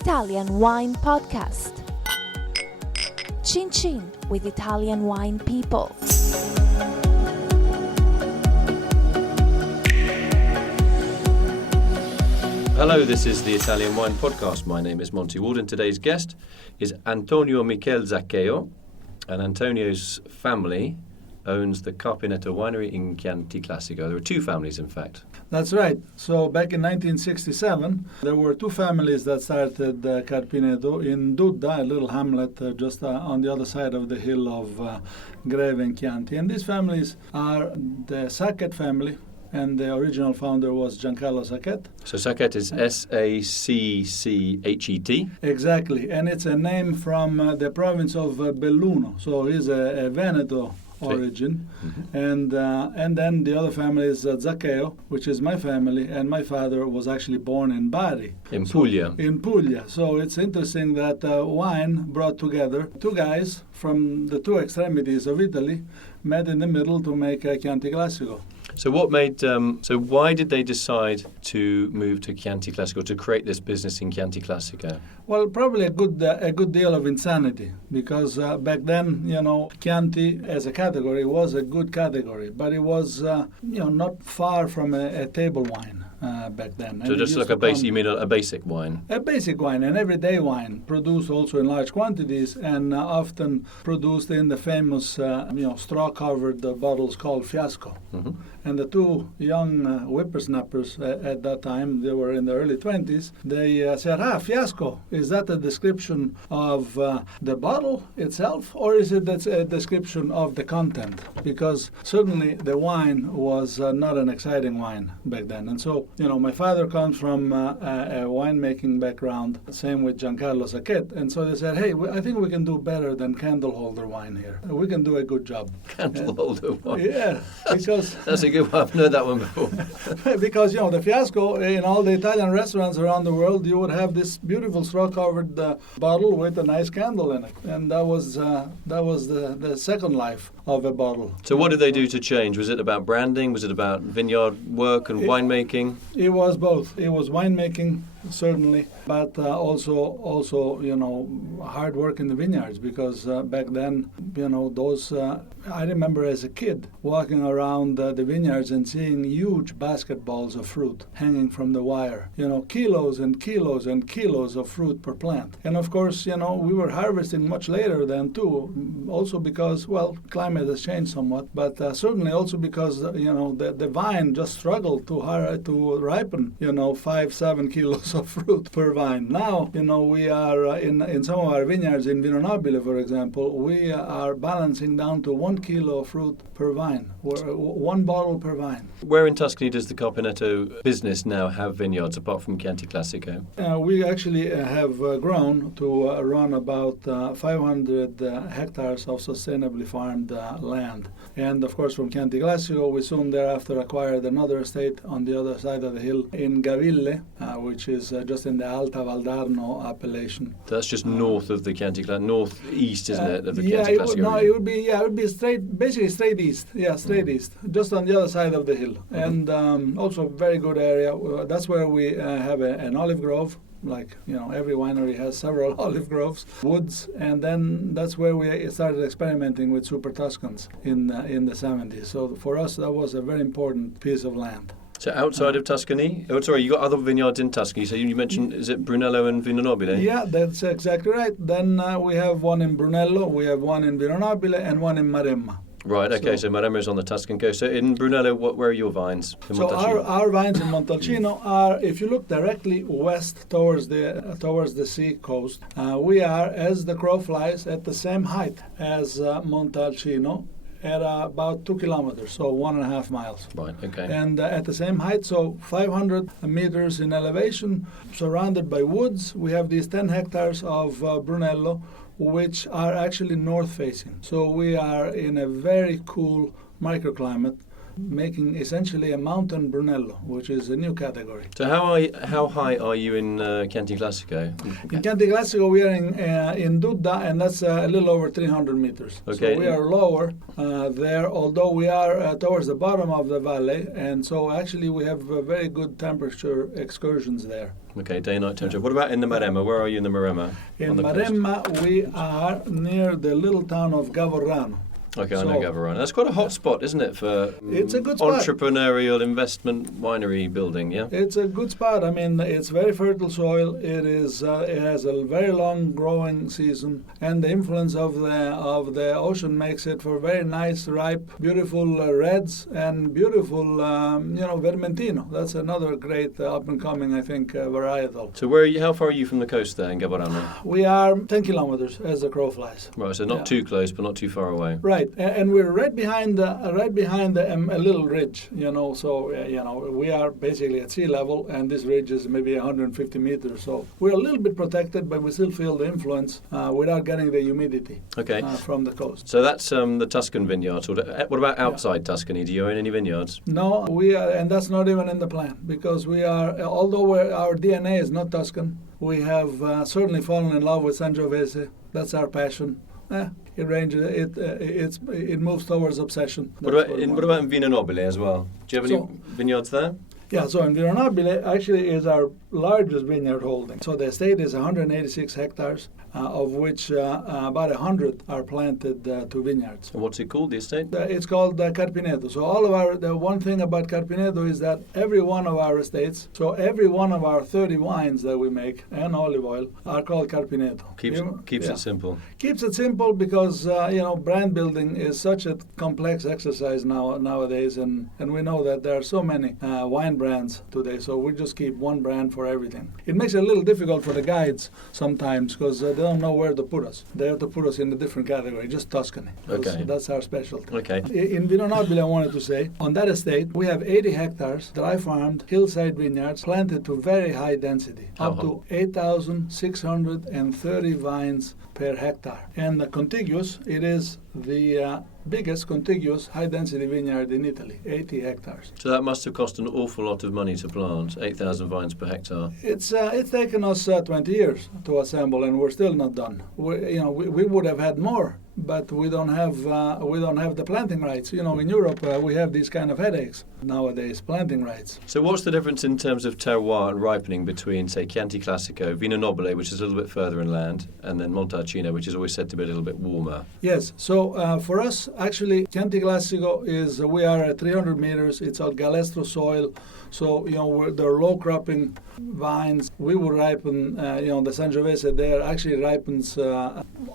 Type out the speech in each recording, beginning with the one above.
Italian Wine Podcast. Chin Chin with Italian wine people. Hello, this is the Italian Wine Podcast. My name is Monty Waldin. Today's guest is Antonio Michael Zaccheo, and Antonio's family owns the Carpineto Winery in Chianti Classico. There are two families, in fact. That's right. So back in 1967, there were two families that started Carpineto in Dudda, a little hamlet just on the other side of the hill of Greve and Chianti. And these families are the Sacchet family, and the original founder was Giancarlo Sacchet. So Sacchet is S-A-C-C-H-E-T? Exactly, and it's a name from the province of Belluno. So he's a Veneto origin. Mm-hmm. And then the other family is Zaccheo, which is my family, and my father was actually born in Bari. In Puglia. In Puglia. So it's interesting that wine brought together two guys from the two extremities of Italy, met in the middle to make Chianti Classico. So what made? So why did they decide to move to Chianti Classico, to create this business in Chianti Classico? Well, probably a good deal of insanity, because back then, Chianti as a category was a good category, but it was, not far from a table wine back then. So just like a basic, you mean a basic wine? A basic wine, an everyday wine, produced also in large quantities and often produced in the famous, straw-covered bottles called fiasco. Mm-hmm. And the two young whippersnappers at that time, they were in their early 20s, they said, fiasco, is that a description of the bottle itself, or is it a description of the content? Because certainly the wine was not an exciting wine back then. And so, my father comes from a winemaking background, same with Giancarlo Sacchet, and so they said, hey, I think we can do better than candle holder wine here. We can do a good job. Candle holder wine? Yeah, because... That's a good one. I've heard that one before. Because, the fiasco, in all the Italian restaurants around the world, you would have this beautiful straw-covered bottle with a nice candle in it. And that was the second life of a bottle. So what did they do to change? Was it about branding? Was it about vineyard work and winemaking? It was both. It was winemaking, certainly, but also hard work in the vineyards, because back then, those I remember as a kid walking around the vineyards and seeing huge basketballs of fruit hanging from the wire, kilos and kilos and kilos of fruit per plant. And of course, we were harvesting much later then too, also because, climate has changed somewhat, but certainly also because, the vine just struggled to ripen, 5-7 kilos of fruit per vine. Now, we are in some of our vineyards in Vino Nobile, for example, we are balancing down to 1 kilo of fruit per vine, one bottle per vine. Where in Tuscany does the Carpineto business now have vineyards, apart from Chianti Classico? We actually have grown to run about 500 hectares of sustainably farmed land. And of course, from Chianti Classico, we soon thereafter acquired another estate on the other side of the hill in Gaville, which is just in the Alta Valdarno appellation. So that's just north of the Chianti Classico, northeast, isn't it, of the Chianti Classico? It would be basically straight east. Yeah, straight east, just on the other side of the hill. Mm-hmm. And also a very good area. That's where we have an olive grove. Like, every winery has several olive groves, woods, and then that's where we started experimenting with super Tuscans in the 70s. So for us, that was a very important piece of land. So outside of Tuscany? You got other vineyards in Tuscany. So you mentioned, is it Brunello and Vino Nobile? Yeah, that's exactly right. Then we have one in Brunello, we have one in Vino Nobile, and one in Maremma. Right, okay, so Maremma is on the Tuscan coast. So in Brunello, where are your vines? So our vines in Montalcino are, if you look directly west towards the sea coast, we are, as the crow flies, at the same height as Montalcino, at about 2 kilometers, so 1.5 miles. Right, okay. And at the same height, so 500 meters in elevation, surrounded by woods. We have these 10 hectares of Brunello, which are actually north-facing. So we are in a very cool microclimate making essentially a mountain Brunello, which is a new category. So how high are you in Chianti Classico? In Chianti Classico, we are in Dudda, and that's a little over 300 meters. Okay. So we are lower there, although we are towards the bottom of the valley, and so actually we have very good temperature excursions there. Okay, day-night temperature. What about in the Maremma? Where are you in the Maremma? In Maremma, we are near the little town of Gavorrano. Okay, I know Gavorrano. That's quite a hot spot, isn't it, for it's a good spot. Entrepreneurial investment winery building, yeah? It's a good spot. I mean, it's very fertile soil. It has a very long growing season, and the influence of the ocean makes it for very nice, ripe, beautiful reds and beautiful, Vermentino. That's another great up-and-coming, I think, varietal. So where are you? How far are you from the coast there in Gavorrano? We are 10 kilometers as the crow flies. Right, so not too close, but not too far away. Right, and we're right behind a little ridge, So we are basically at sea level, and this ridge is maybe 150 meters. So we're a little bit protected, but we still feel the influence without getting the humidity from the coast. So that's the Tuscan vineyards. What about outside Tuscany? Do you own any vineyards? No, we are, and that's not even in the plan, because we are, although our DNA is not Tuscan, we have certainly fallen in love with Sangiovese. That's our passion. It ranges. It moves towards obsession. What about in Vino Nobile as well? Do you have any vineyards there? Yeah, so in Vino Nobile actually is our largest vineyard holding. So the estate is 186 hectares, of which about 100 are planted to vineyards. And what's it called, the estate? It's called Carpineto. So all of the one thing about Carpineto is that every one of our estates, so every one of our 30 wines that we make and olive oil are called Carpineto. Keeps it simple. Keeps it simple because brand building is such a complex exercise nowadays, and we know that there are so many wine brands today. So we just keep one brand for everything. It makes it a little difficult for the guides sometimes because they don't know where to put us. They have to put us in a different category, just Tuscany. Okay. That's our specialty. Okay. In Vino Nobile, I wanted to say, on that estate, we have 80 hectares, dry-farmed, hillside vineyards, planted to very high density, up to 8,630 vines per hectare. And contiguous, it is the biggest contiguous high-density vineyard in Italy, 80 hectares. So that must have cost an awful lot of money to plant, 8,000 vines per hectare. It's taken us 20 years to assemble, and we're still not done. We would have had more, but we don't have the planting rights. In Europe we have these kind of headaches nowadays, planting rights. So what's the difference in terms of terroir and ripening between, say, Chianti Classico, Vino Nobile, which is a little bit further inland, and then Montalcino, which is always said to be a little bit warmer? Yes. So for us, actually, Chianti Classico is we are at 300 meters. It's on Galestro soil. So they're low cropping vines. We will ripen. The Sangiovese there actually ripens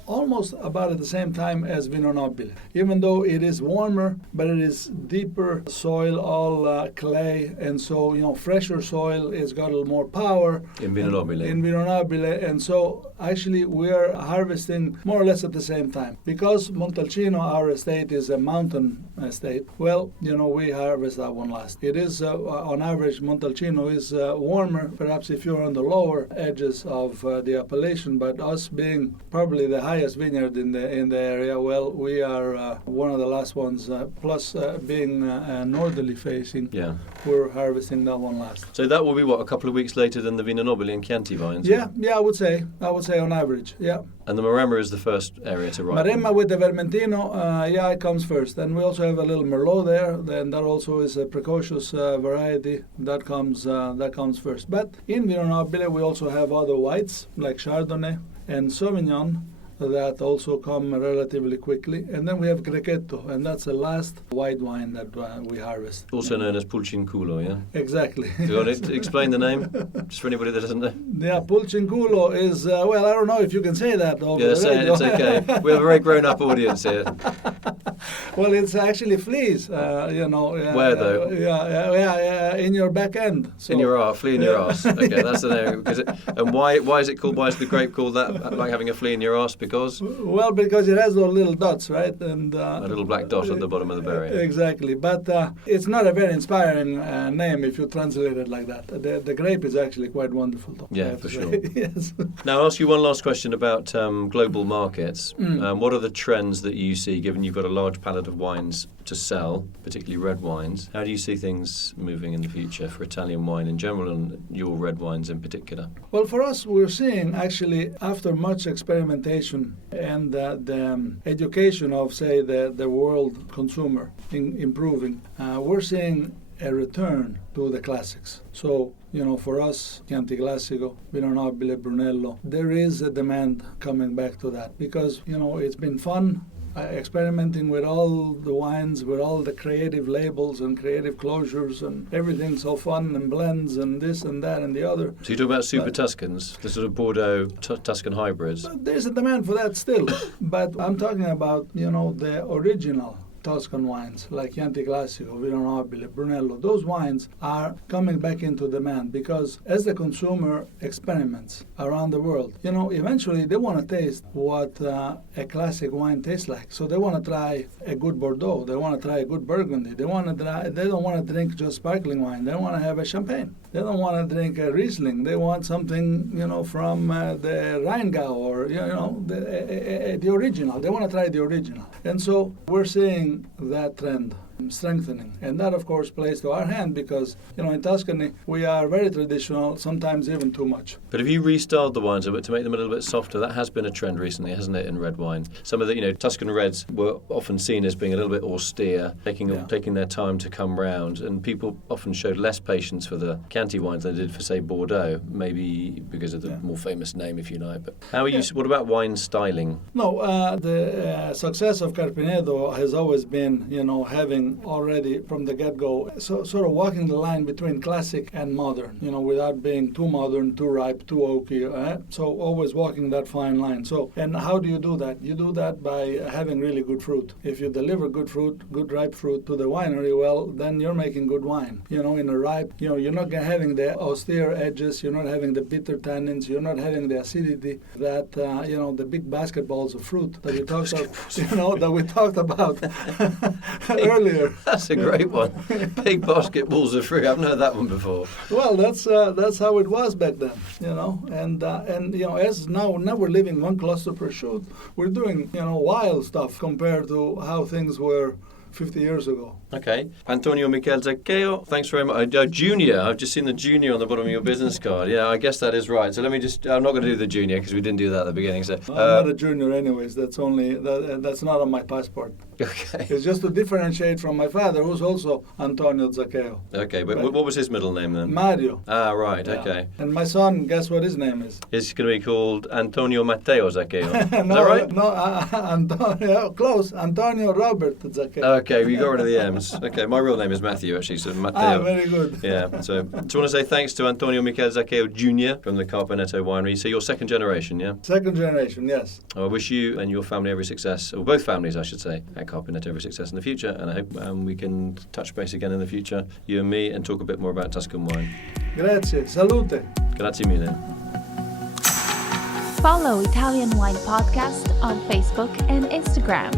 almost about at the same time as Vino Nobile. Even though it is warmer, but it is deeper soil, all clay, and so fresher soil. It's got a little more power. In Vino Nobile. In Vino Nobile, and so actually we are harvesting more or less at the same time because Montalcino, our estate, is a mountain estate. Well, we harvest that one last. It is on average, Montalcino is warmer, perhaps if you're on the lower edges of the appellation, but us being probably the highest vineyard in the area, well, we are one of the last ones, plus being northerly facing, we're harvesting that one last. So that will be, a couple of weeks later than the Vino Nobile and Chianti vines? Yeah, I would say on average, yeah. And the Maremma is the first area to ripen? Maremma with the Vermentino, it comes first. And we also have a little Merlot there, then that also is a precocious variety. That comes first. But in Vino Nobile we also have other whites like Chardonnay and Sauvignon that also come relatively quickly. And then we have Grechetto, and that's the last white wine that we harvest. Also known as pulci and culo, yeah? Exactly. Do you want to explain the name, just for anybody that doesn't know? Yeah, pulci and culo is, I don't know if you can say that over the say it, it's okay. We have a very grown-up audience here. Well, it's actually fleas, Where, though? In your back end. So. In your arse, flea in your arse. Okay, that's the name. And why is it called, why is the grape called that, like having a flea in your arse? Because? Well, because it has those little dots, right? And a little black dot at the bottom of the berry. Exactly. But it's not a very inspiring name if you translate it like that. The grape is actually quite wonderful, though. Yeah, for sure. Yes. Now, I'll ask you one last question about global markets. What are the trends that you see, given you've got a large large palette of wines to sell, particularly red wines. How do you see things moving in the future for Italian wine in general and your red wines in particular? Well, for us, we're seeing actually, after much experimentation and the education of, say, the world consumer improving, we're seeing a return to the classics. So, for us, Chianti Classico, Vino Nobile, Brunello, there is a demand coming back to that because, it's been fun experimenting with all the wines, with all the creative labels and creative closures and everything so fun and blends and this and that and the other. So you talk about super Tuscans, the sort of Bordeaux Tuscan hybrids. There's a demand for that still, but I'm talking about, the original Tuscan wines like Chianti Classico, Vino Nobile, Brunello. Those wines are coming back into demand because as the consumer experiments around the world, eventually they want to taste what a classic wine tastes like. So they want to try a good Bordeaux, they want to try a good Burgundy, they don't want to drink just sparkling wine, they want to have a champagne. They don't want to drink a Riesling. They want something, from the Rheingau or, the original. They want to try the original. And so we're seeing that trend strengthening. And that, of course, plays to our hand because, in Tuscany, we are very traditional, sometimes even too much. But have you restyled the wines a bit to make them a little bit softer? That has been a trend recently, hasn't it, in red wine? Some of the, Tuscan reds were often seen as being a little bit austere, taking their time to come round, and people often showed less patience for the Chianti wines than they did for, say, Bordeaux, maybe because of the more famous name, if you like. But how are you? What about wine styling? No, the success of Carpineto has always been, having already from the get-go, so sort of walking the line between classic and modern, without being too modern, too ripe, too oaky. So always walking that fine line. So, and how do you do that? You do that by having really good fruit. If you deliver good fruit, good ripe fruit to the winery, well, then you're making good wine. In a ripe, you're not having the austere edges, you're not having the bitter tannins, you're not having the acidity that, the big basketballs of fruit that we talked about earlier. That's a great one. Big basketballs of fruit. I've not heard that one before. Well, that's how it was back then, and as now we're living one cluster per shoot, we're doing wild stuff compared to how things were 50 years ago. Okay. Antonio Michael Zaccheo, thanks very much. Junior, I've just seen the junior on the bottom of your business card. Yeah, I guess that is right. So let me I'm not going to do the junior because we didn't do that at the beginning. So I'm not a junior anyways. That's not on my passport. Okay. It's just to differentiate from my father, who's also Antonio Zaccheo. Okay, but what was his middle name then? Mario. Ah, right, Yeah. okay. And my son, guess what his name is? It's going to be called Antonio Matteo Zaccheo. Is No, that right? No, Antonio, close. Antonio Robert Zaccheo. Okay, we got rid of the M's. Okay, my real name is Matthew, actually, so Matteo. Very good. Yeah, so do you want to say thanks to Antonio Michael Zaccheo Jr. from the Carpineto Winery. So you're second generation, yeah? Second generation, yes. I wish you and your family every success, or both families, I should say, at Carpineto every success in the future, and I hope we can touch base again in the future, you and me, and talk a bit more about Tuscan wine. Grazie. Salute. Grazie mille. Follow Italian Wine Podcast on Facebook and Instagram.